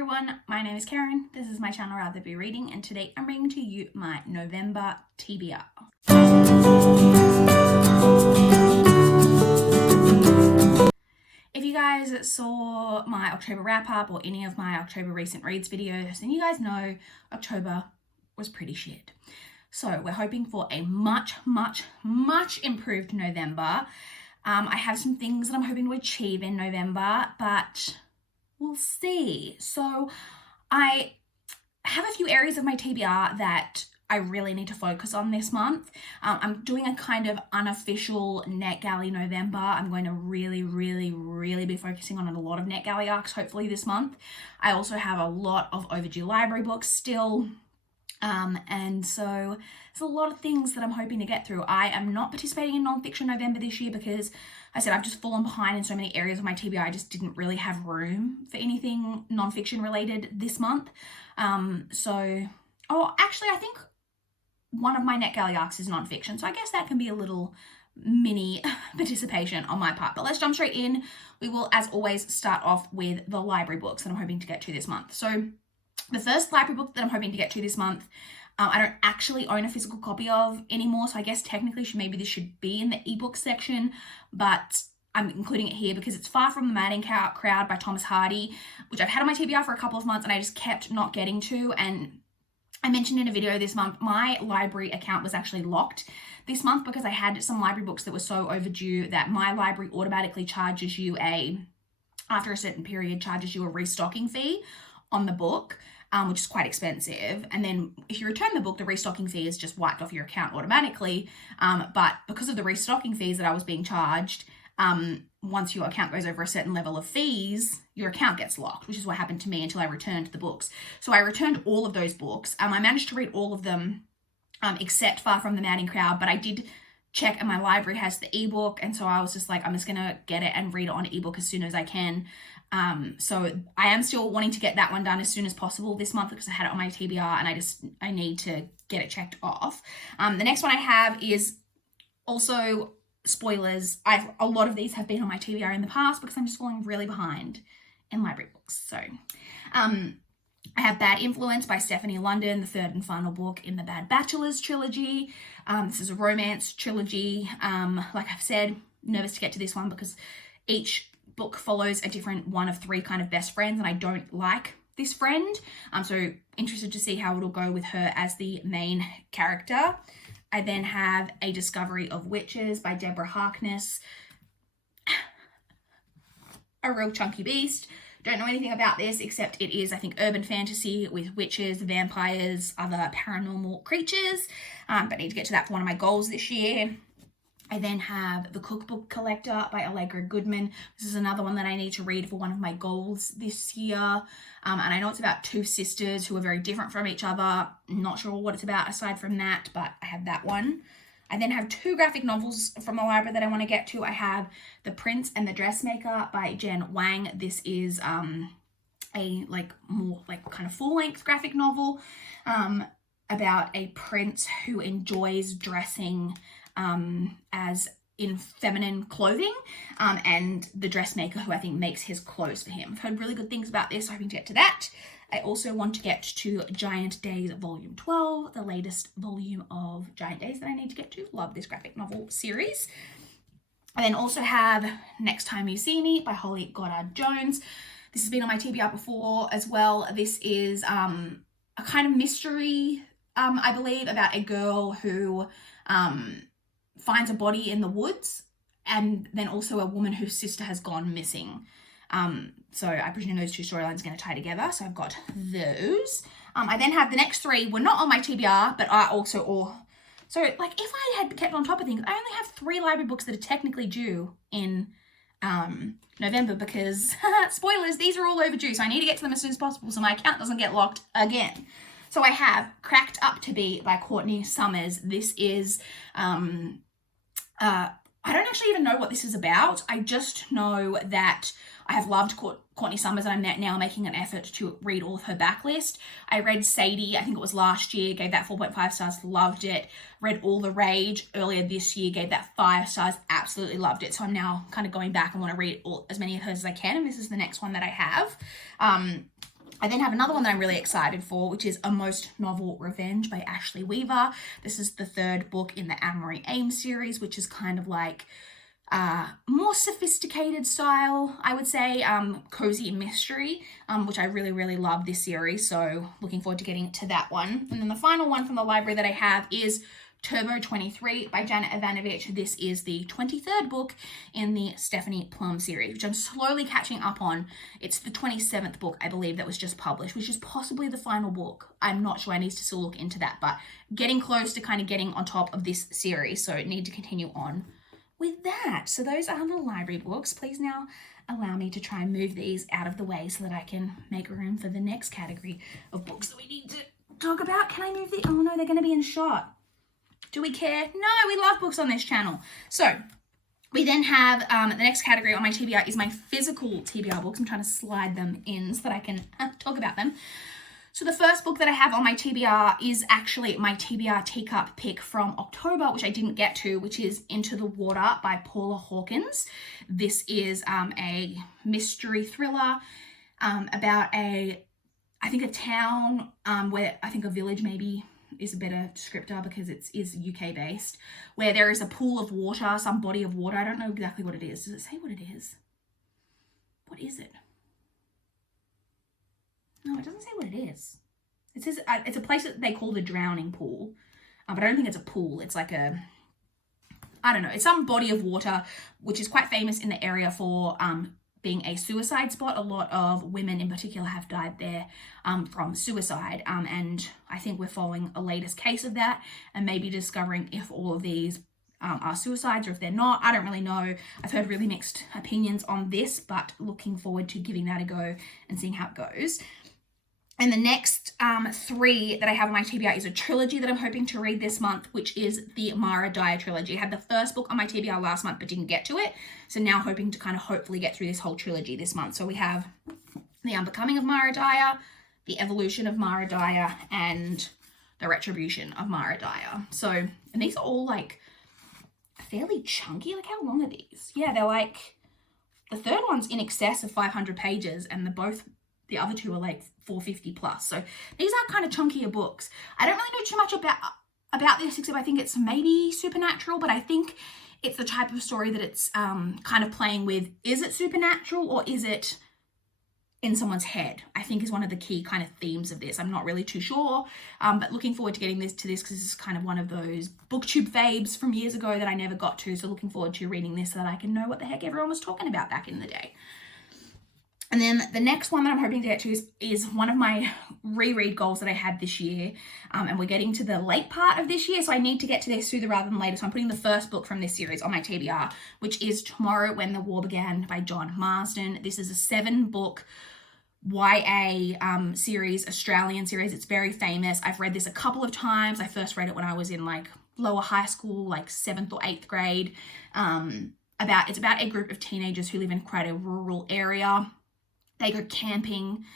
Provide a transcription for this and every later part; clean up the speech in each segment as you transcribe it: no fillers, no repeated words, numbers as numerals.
everyone, my name is Karen, this is my channel RatherBeReading, and today I'm bringing to you my November TBR. If you guys saw my October wrap-up or any of my October recent reads videos, then you guys know October was pretty shit. So we're hoping for a much improved November. I have some things that I'm hoping to achieve in November, but we'll see. So I have a few areas of my TBR that I really need to focus on this month. I'm doing a kind of unofficial NetGalley November. I'm going to really be focusing on a lot of NetGalley arcs hopefully this month. I also have a lot of overdue library books still. And so there's a lot of things that I'm hoping to get through. I am not participating in nonfiction November this year because I said I've just fallen behind in so many areas of my TBR. I just didn't really have room for anything nonfiction related this month. Actually, I think one of my NetGalley arcs is nonfiction, so I guess that can be a little mini participation on my part. But let's jump straight in. We will, as always, start off with the library books that I'm hoping to get to this month. So the first library book that I'm hoping to get to this month, I don't actually own a physical copy of anymore, so I guess technically maybe this should be in the ebook section, but I'm including it here because it's Far From the Madding Crowd by Thomas Hardy, which I've had on my TBR for a couple of months and I just kept not getting to. And I mentioned in a video this month, my library account was actually locked this month because I had some library books that were so overdue that my library automatically charges you after a certain period, charges you a restocking fee on the book. Which is quite expensive. And then if you return the book, the restocking fee is just wiped off your account automatically. But because of the restocking fees that I was being charged, once your account goes over a certain level of fees, your account gets locked, which is what happened to me until I returned the books. So I returned all of those books. I managed to read all of them except Far From the Madding Crowd, but I did check and my library has the ebook, and so I was just like, I'm just gonna get it and read it on ebook as soon as I can. So I am still wanting to get that one done as soon as possible this month because I had it on my TBR and I need to get it checked off. The next one I have is also spoilers. A lot of these have been on my TBR in the past because I'm just falling really behind in library books. So I have Bad Influence by Stephanie London, the third and final book in the Bad Bachelors trilogy. This is a romance trilogy. Like I've said, nervous to get to this one because each book follows a different one of three kind of best friends, and I don't like this friend. I'm so interested to see how it'll go with her as the main character. I then have A Discovery of Witches by Deborah Harkness. A real chunky beast. Don't know anything about this except it is, I think, urban fantasy with witches, vampires, other paranormal creatures. But need to get to that for one of my goals this year. I then have The Cookbook Collector by Allegra Goodman. This is another one that I need to read for one of my goals this year. And I know it's about two sisters who are very different from each other. Not sure what it's about aside from that, but I have that one. I then have two graphic novels from the library that I want to get to. I have The Prince and the Dressmaker by Jen Wang. This is a more kind of full-length graphic novel about a prince who enjoys dressing as in feminine clothing, and the dressmaker who I think makes his clothes for him. I've heard really good things about this, so hoping to get to that. I also want to get to Giant Days Volume 12, the latest volume of Giant Days that I need to get to. Love this graphic novel series. I then also have Next Time You See Me by Holly Goddard Jones. This has been on my TBR before as well. This is a kind of mystery, I believe, about a girl who finds a body in the woods, and then also a woman whose sister has gone missing. So I presume those two storylines are going to tie together. So I've got those. I then have the next three were not on my TBR, but are also so like if I had kept on top of things, I only have 3 library books that are technically due in November because spoilers, these are all overdue. So I need to get to them as soon as possible so my account doesn't get locked again. So I have Cracked Up to Be by Courtney Summers. This is I don't actually even know what this is about. I just know that I have loved Courtney Summers and I'm now making an effort to read all of her backlist. I read Sadie, I think it was last year, gave that 4.5 stars, loved it. Read All the Rage earlier this year, gave that 5 stars, absolutely loved it. So I'm now kind of going back and want to read as many of hers as I can, and this is the next one that I have. I then have another one that I'm really excited for, which is A Most Novel Revenge by Ashley Weaver. This is the third book in the Anne-Marie Ames series, which is kind of like more sophisticated style, I would say, cozy mystery, which I really, really love this series. So looking forward to getting to that one. And then the final one from the library that I have is Turbo 23 by Janet Ivanovic. This is the 23rd book in the Stephanie Plum series, which I'm slowly catching up on. It's the 27th book, I believe, that was just published, which is possibly the final book. I'm not sure. I need to still look into that, but getting close to kind of getting on top of this series, so need to continue on with that. So those are the library books. Please now allow me to try and move these out of the way so that I can make room for the next category of books that we need to talk about. Can I move the, oh no, they're going to be in shot. Do we care? No, we love books on this channel. So we then have the next category on my TBR is my physical TBR books. I'm trying to slide them in so that I can talk about them. So the first book that I have on my TBR is actually my TBR teacup pick from October, which I didn't get to, which is Into the Water by Paula Hawkins. This is a mystery thriller about I think a town where I think a village maybe is a better descriptor because it is UK based, where there is a pool of water, some body of water. I don't know exactly what it is. Does it say what it is? What is it? No, it doesn't say what it is. It says it's a place that they call the Drowning Pool, but I don't think it's a pool. It's like a, I don't know. It's some body of water, which is quite famous in the area for being a suicide spot. A lot of women in particular have died there from suicide, and I think we're following a latest case of that and maybe discovering if all of these are suicides or if they're not. I don't really know. I've heard really mixed opinions on this, but looking forward to giving that a go and seeing how it goes. And the next three that I have on my TBR is a trilogy that I'm hoping to read this month, which is the Mara Dyer trilogy. I had the first book on my TBR last month, but didn't get to it. So now hoping to kind of hopefully get through this whole trilogy this month. So we have The Unbecoming of Mara Dyer, The Evolution of Mara Dyer, and The Retribution of Mara Dyer. So, and these are all like fairly chunky. Like, how long are these? Yeah, they're like, the third one's in excess of 500 pages and the other two are like 450 plus. So these are kind of chunkier books. I don't really know too much about this, except I think it's maybe supernatural, but I think it's the type of story that it's kind of playing with. Is it supernatural or is it in someone's head? I think is one of the key kind of themes of this. I'm not really too sure, but looking forward to getting to this because this is kind of one of those booktube faves from years ago that I never got to. So looking forward to reading this so that I can know what the heck everyone was talking about back in the day. And then the next one that I'm hoping to get to is one of my reread goals that I had this year. And we're getting to the late part of this year, so I need to get to this sooner rather than later. So I'm putting the first book from this series on my TBR, which is Tomorrow When the War Began by John Marsden. This is a 7-book YA series, Australian series. It's very famous. I've read this a couple of times. I first read it when I was in like lower high school, like 7th or 8th grade. It's about a group of teenagers who live in quite a rural area. They go camping.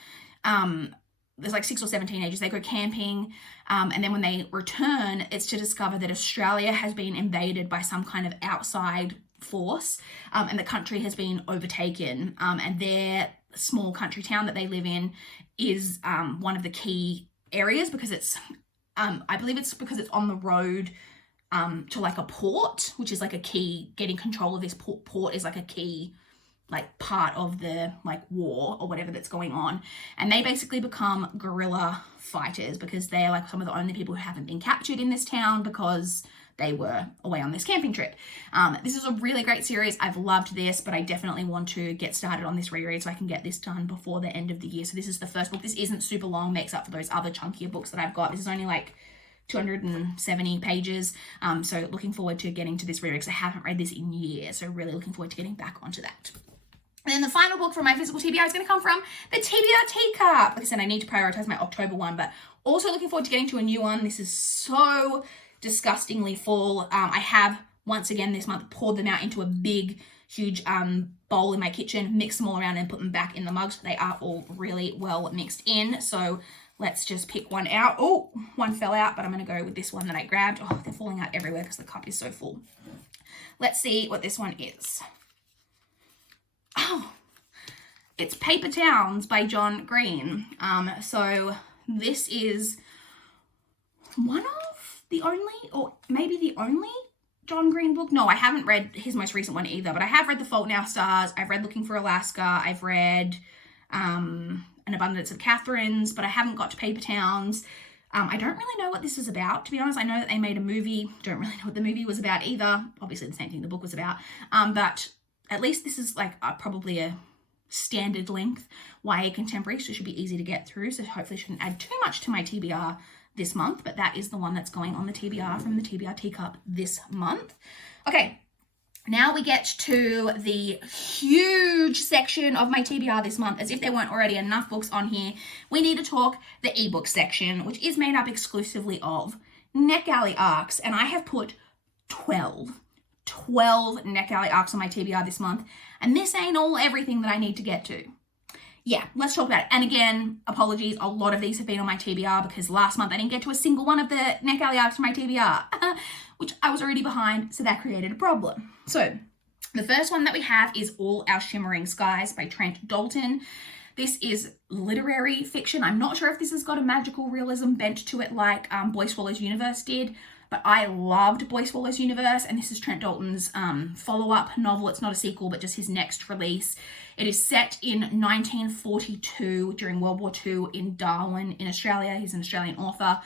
There's like 6 or 7 teenagers. They go camping. And then when they return, it's to discover that Australia has been invaded by some kind of outside force. And the country has been overtaken. And their small country town that they live in is one of the key areas because it's, I believe it's because it's on the road to like a port, which is like a key, getting control of this port is like a key like part of the like war or whatever that's going on. And they basically become guerrilla fighters because they're like some of the only people who haven't been captured in this town because they were away on this camping trip. This is a really great series. I've loved this, but I definitely want to get started on this reread so I can get this done before the end of the year. So this is the first book. This isn't super long, makes up for those other chunkier books that I've got. This is only like 270 pages. So looking forward to getting to this reread because I haven't read this in years. So really looking forward to getting back onto that. And then the final book from my physical TBR is going to come from the TBR Teacup. Like I said, I need to prioritize my October one, but also looking forward to getting to a new one. This is so disgustingly full. I have, once again this month, poured them out into a big, huge bowl in my kitchen, mixed them all around and put them back in the mugs. They are all really well mixed in. So let's just pick one out. Oh, one fell out, but I'm going to go with this one that I grabbed. Oh, they're falling out everywhere because the cup is so full. Let's see what this one is. Oh, It's Paper Towns by John Green. So this is one of the only, or maybe the only John Green book. No, I haven't read his most recent one either, but I have read The Fault in Our Stars. I've read Looking for Alaska. I've read An Abundance of Catherines, but I haven't got to Paper Towns. I don't really know what this is about, to be honest. I know that they made a movie. Don't really know what the movie was about either. Obviously the same thing the book was about. But at least this is like probably a standard length YA contemporary, so it should be easy to get through. So hopefully shouldn't add too much to my TBR this month, but that is the one that's going on the TBR from the TBR teacup this month. Okay. Now we get to the huge section of my TBR this month. As if there weren't already enough books on here, we need to talk the ebook section, which is made up exclusively of NetGalley arcs, and I have put 12 NetGalley arcs on my TBR this month, and this ain't everything that I need to get to. Yeah, let's talk about it. And again, apologies, a lot of these have been on my TBR because last month I didn't get to a single one of the NetGalley arcs on my TBR, which I was already behind, so that created a problem. So the first one that we have is All Our Shimmering Skies by Trent Dalton. This is literary fiction. I'm not sure if this has got a magical realism bent to it like Boy Swallows Universe did, but I loved Boy Swallows Universe, and this is Trent Dalton's follow-up novel. It's not a sequel, but just his next release. It is set in 1942 during World War II in Darwin in Australia. He's an Australian author.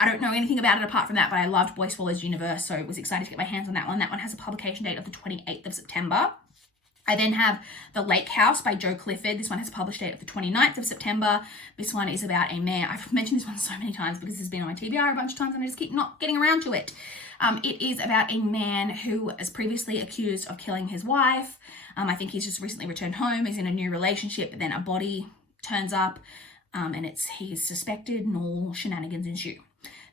I don't know anything about it apart from that, but I loved Boy Swallows Universe, so I was excited to get my hands on that one. That one has a publication date of the 28th of September. I then have The Lake House by Joe Clifford. This one has a published date of the 29th of September. This one is about a man. I've mentioned this one so many times because it's been on my TBR a bunch of times and I just keep not getting around to it. It is about a man who was previously accused of killing his wife. I think he's just recently returned home. He's in a new relationship, but then a body turns up and he's suspected and all shenanigans ensue.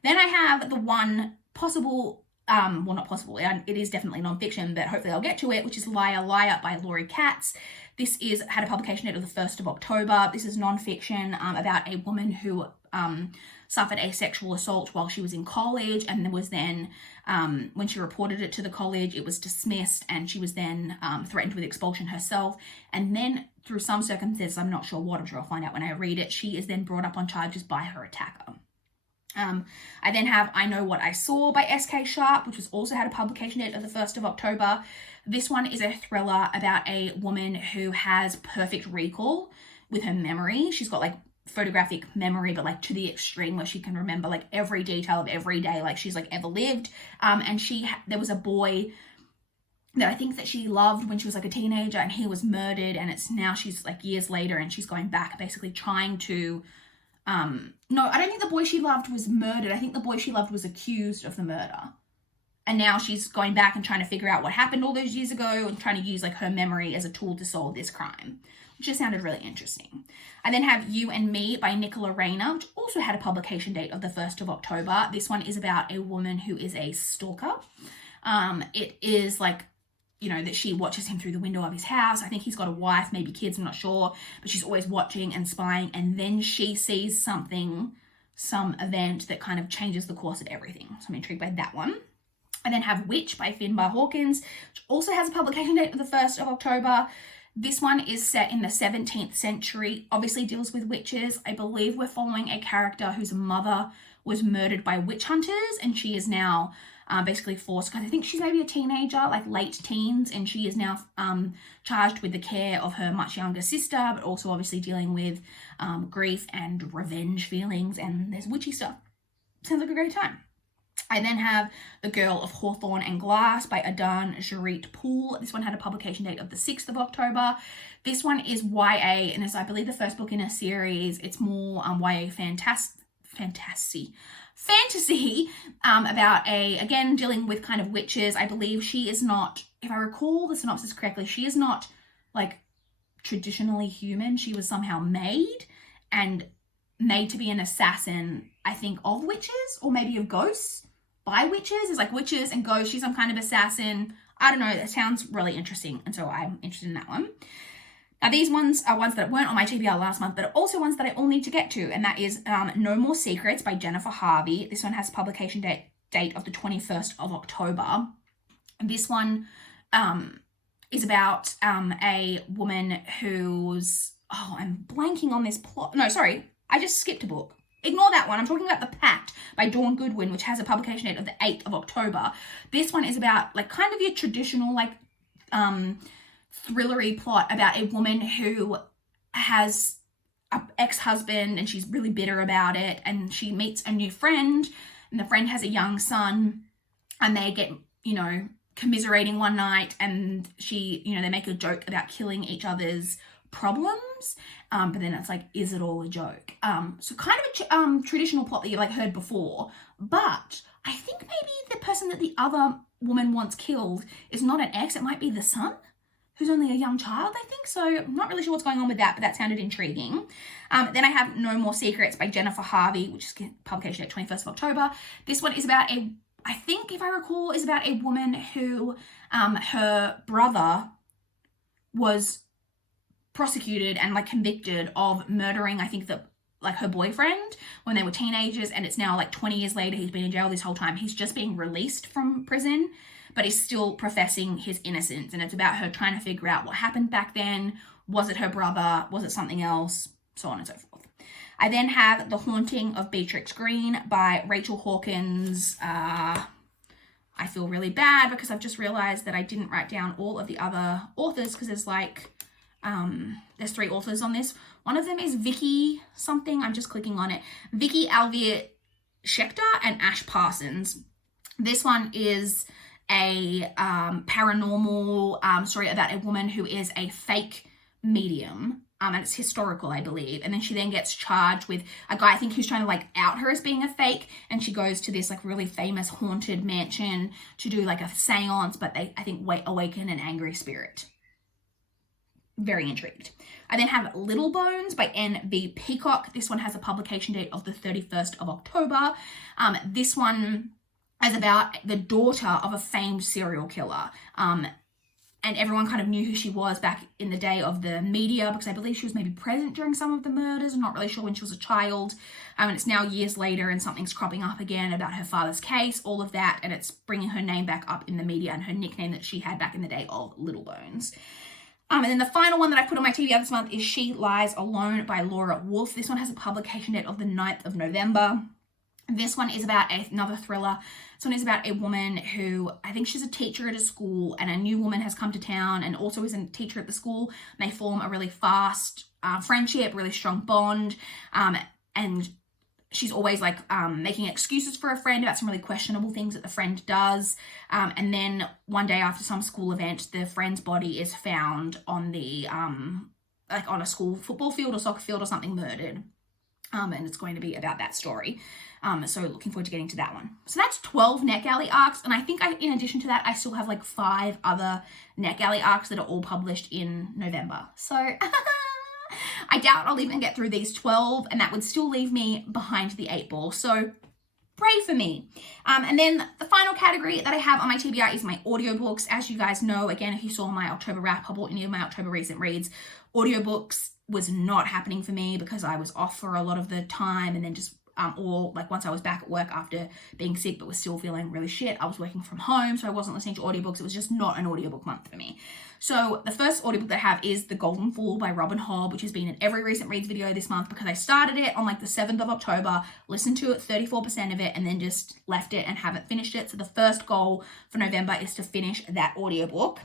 Then I have the one possible, well, not possible, it is definitely nonfiction, but hopefully I'll get to it, which is Liar Liar by Laurie Katz. This had a publication date of the 1st of October. This is nonfiction about a woman who suffered a sexual assault while she was in college, and there was then, when she reported it to the college, it was dismissed, and she was then threatened with expulsion herself. And then through some circumstances, I'm not sure what, I'm sure I'll find out when I read it, she is then brought up on charges by her attacker. I then have I Know What I Saw by S.K. Sharp, which was also had a publication date of the 1st of October. This one is a thriller about a woman who has perfect recall with her memory. She's got like photographic memory, but like to the extreme where she can remember like every detail of every day like she's like ever lived. And there was a boy that I think that she loved when she was like a teenager, and he was murdered, and she's like years later and she's going back basically trying to no, I don't think the boy she loved was murdered. I think the boy she loved was accused of the murder. And now she's going back and trying to figure out what happened all those years ago and trying to use like her memory as a tool to solve this crime, which just sounded really interesting. I then have You and Me by Nicola Rayner, which also had a publication date of the 1st of October. This one is about a woman who is a stalker. It is like, you know, that she watches him through the window of his house. I think he's got a wife, maybe kids, I'm not sure, but she's always watching and spying, and then she sees some event that kind of changes the course of everything. So I'm intrigued by that one. I then have Witch by Finbar Hawkins, which also has a publication date of the 1st of October. This one is set in the 17th century, obviously deals with witches. I believe we're following a character whose mother was murdered by witch hunters, and she is now basically forced, because I think she's maybe a teenager, like late teens, and she is now charged with the care of her much younger sister, but also obviously dealing with grief and revenge feelings, and there's witchy stuff. Sounds like a great time. I then have The Girl of Hawthorne and Glass by Adan Jarit Poole. This one had a publication date of the 6th of October. This one is YA, and it's, I believe, the first book in a series. It's more YA fantasy about again, dealing with kind of witches. I believe she is not, if I recall the synopsis correctly, she is not like traditionally human. She was somehow made to be an assassin, I think, of witches or maybe of ghosts by witches. It's like witches and ghosts. She's some kind of assassin. I don't know. That sounds really interesting. And so I'm interested in that one. Now, these ones are ones that weren't on my TBR last month, but are also ones that I all need to get to. And that is No More Secrets by Jennifer Harvey. This one has a publication date of the 21st of October. And this one is about a woman whose oh, I'm blanking on this plot. No, sorry, I just skipped a book. Ignore that one. I'm talking about The Pact by Dawn Goodwin, which has a publication date of the 8th of October. This one is about like kind of your traditional like thrillery plot about a woman who has an ex-husband and she's really bitter about it, and she meets a new friend, and the friend has a young son, and they get, you know, commiserating one night, and she, you know, they make a joke about killing each other's problems, but then it's like, is it all a joke? So kind of a traditional plot that you've like heard before, but I think maybe the person that the other woman wants killed is not an ex, it might be the son, who's only a young child, I think. So I'm not really sure what's going on with that, but that sounded intriguing. Then I have No More Secrets by Jennifer Harvey, which is publication at 21st of October. This one is about I think if I recall, is about a woman who her brother was prosecuted and like convicted of murdering, I think like her boyfriend when they were teenagers, and it's now like 20 years later, he's been in jail this whole time. He's just being released from prison, but he's still professing his innocence, and it's about her trying to figure out what happened back then. Was it her brother? Was it something else? So on and so forth. I then have The Haunting of Beatrix Green by Rachel Hawkins. I feel really bad because I've just realized that I didn't write down all of the other authors, because there's like there's 3 authors on this. One of them is Vicky something. I'm just clicking on it. Vicky Alvier Schechter and Ash Parsons. This one is a paranormal story about a woman who is a fake medium, and it's historical, I believe, and then she then gets charged with a guy, I think, who's trying to like out her as being a fake, and she goes to this like really famous haunted mansion to do like a seance, but they, I think, awaken an angry spirit. Very intrigued. I then have Little Bones by N.B. Peacock. This one has a publication date of the 31st of October. This one is about the daughter of a famed serial killer. And everyone kind of knew who she was back in the day of the media, because I believe she was maybe present during some of the murders. I'm not really sure when she was a child. And it's now years later and something's cropping up again about her father's case, all of that. And it's bringing her name back up in the media and her nickname that she had back in the day of Little Bones. And then the final one that I put on my TBR this month is She Lies Alone by Laura Wolfe. This one has a publication date of the 9th of November. This one is about another thriller. This one is about a woman who, I think she's a teacher at a school, and a new woman has come to town and also is a teacher at the school. They form a really fast friendship, really strong bond, and she's always like making excuses for a friend about some really questionable things that the friend does. And then one day after some school event, the friend's body is found on the like on a school football field or soccer field or something, murdered. And it's going to be about that story. So looking forward to getting to that one. So that's 12 NetGalley arcs. And I think in addition to that, I still have like 5 other NetGalley arcs that are all published in November. So I doubt I'll even get through these 12, and that would still leave me behind the 8 ball. So pray for me. And then the final category that I have on my TBR is my audiobooks. As you guys know, again, if you saw my October wrap-up or any of my October recent reads, audiobooks was not happening for me because I was off for a lot of the time, and then just or like once I was back at work after being sick but was still feeling really shit, I was working from home, so I wasn't listening to audiobooks. It was just not an audiobook month for me. So the first audiobook that I have is The Golden Fool by Robin Hobb, which has been in every recent reads video this month because I started it on like the 7th of October, listened to it 34% of it, and then just left it and haven't finished it. So the first goal for November is to finish that audiobook.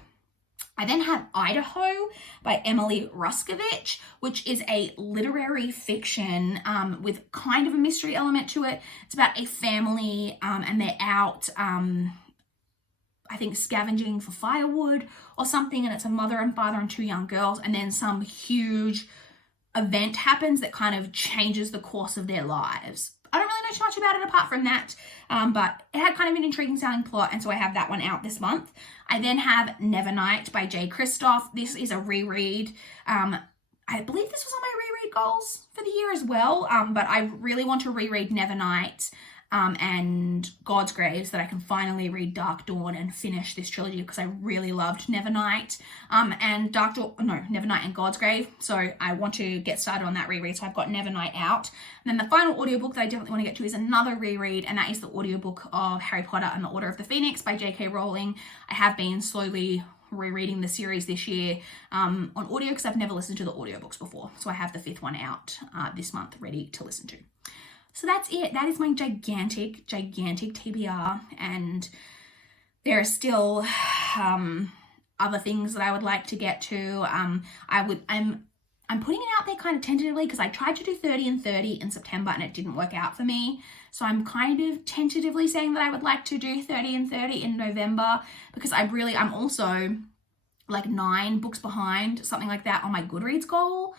I then have Idaho by Emily Ruskovich, which is a literary fiction with kind of a mystery element to it. It's about a family and they're out, I think, scavenging for firewood or something, and it's a mother and father and 2 young girls, and then some huge event happens that kind of changes the course of their lives. I don't really know too much about it apart from that, but it had kind of an intriguing sounding plot, and so I have that one out this month. I then have Nevernight by Jay Kristoff. This is a reread. I believe this was on my reread goals for the year as well, but I really want to reread Nevernight and God's Grave so that I can finally read Dark Dawn and finish this trilogy, because I really loved Nevernight and Nevernight and God's Grave. So I want to get started on that reread. So I've got Nevernight out. And then the final audiobook that I definitely want to get to is another reread, and that is the audiobook of Harry Potter and the Order of the Phoenix by J.K. Rowling. I have been slowly rereading the series this year on audio because I've never listened to the audiobooks before. So I have the 5th one out this month ready to listen to. So that's it. That is my gigantic TBR, and there are still other things that I would like to get to. I'm putting it out there kind of tentatively because I tried to do 30 and 30 in September and it didn't work out for me. So I'm kind of tentatively saying that I would like to do 30 and 30 in November because I'm also like 9 books behind, something like that, on my Goodreads goal.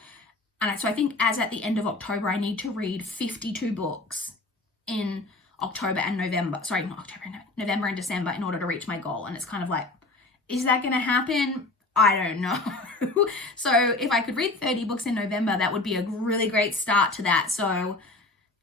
And so I think as at the end of October, I need to read 52 books in November and December in order to reach my goal. And it's kind of like, is that going to happen? I don't know. So if I could read 30 books in November, that would be a really great start to that. So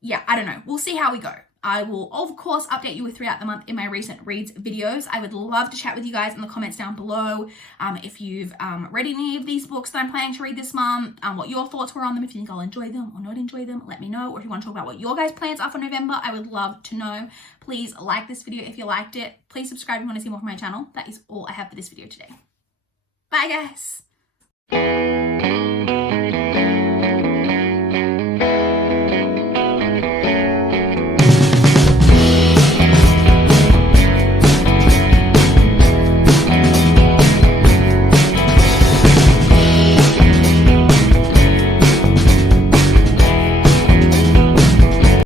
yeah, I don't know. We'll see how we go. I will, of course, update you throughout the month in my recent reads videos. I would love to chat with you guys in the comments down below. If you've read any of these books that I'm planning to read this month, what your thoughts were on them, if you think I'll enjoy them or not enjoy them, let me know. Or if you want to talk about what your guys' plans are for November, I would love to know. Please like this video if you liked it. Please subscribe if you want to see more from my channel. That is all I have for this video today. Bye, guys.